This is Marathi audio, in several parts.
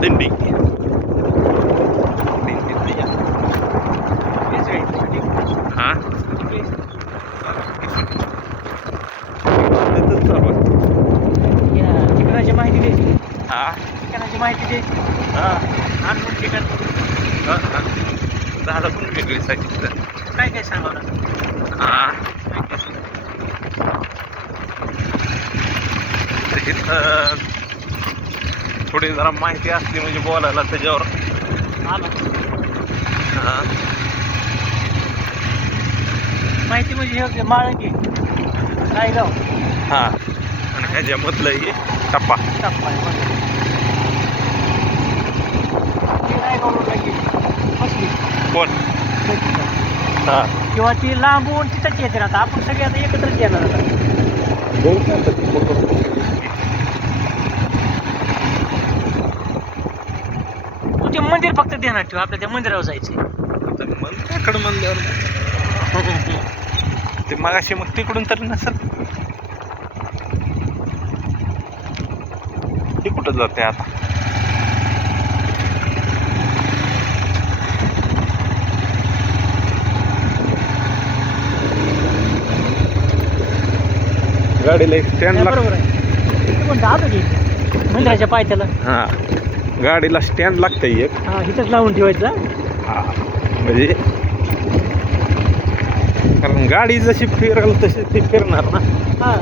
दिंडी हा ठिकाणाची माहिती द्यायची. हा ठिकाणाची माहिती द्यायची. हा अननोन ठिकाण झालं पण वेगळी सांगितलं काय काय सांगावं लागतं. हा काय काय सांगावं. इथं थोडी जरा माहिती असली म्हणजे बोलायला त्याच्यावर आला हा माहिती म्हणजे हे माळंगी रायगाव हा आणि ह्याच्यामधलं हे टप्पा टप्पा आहे बघा. ती रायगावला गेली बसली कोण हा किंवा ती लांबून तिथंच येते आता आपण सगळे आता एकत्रच येणार आता. तू ते मंदिर फक्त ध्यानात ठेव आपल्या त्या मंदिरावर जायचंय. मंदिराकडे म्हणल्यावर ते मगाशी मग तिकडून तर नसेल ती कुठं जाते आता गाडीला एक स्टँड नाही, बरोबर आहे ते पण जात होती मंदिराच्या पायथ्याला. हा गाडीला स्टँड लागतं एक हा इथंच लावून ठेवायचं. हा म्हणजे कारण गाडी जशी फिरेल तशी ती फिरणार ना. हा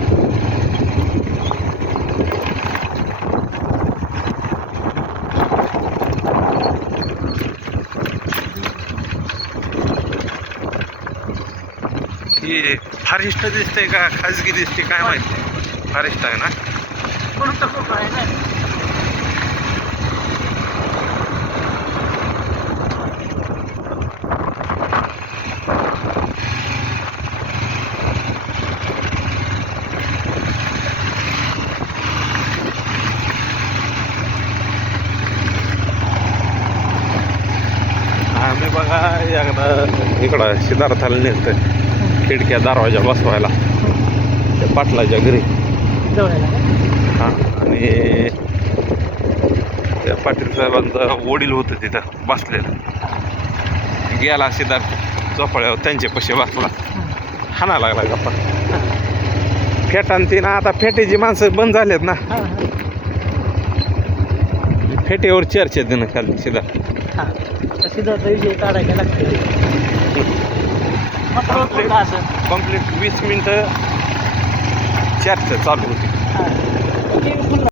ही फॉरेस्ट दिसते का खाजगी दिसते काय माहिती. फॉरेस्ट आहे ना. म्हणून तर खूप आहे ना. आम्ही बघा एकदा इकडं सिद्धार्थाला नेतं खिडक्या दरवाजा बसवायला त्या पाटलाच्या घरी. जवळ हा आणि त्या पाटील साहेबांचा वडील होतं तिथं बसलेलं. गेला सिद्धार्थ चोपड्यावर त्यांचे पैसे बसला हाना लागला गप्पा फेटान ती ना. आता फेटेची माणसं बंद झालेत ना. फेटेवर चर्चा देणं खाली सिद्धार्थ सिद्धार्थ विषय काढायला लागते. कंप्लीट 20 मिनिटं चर्चा चालू होती.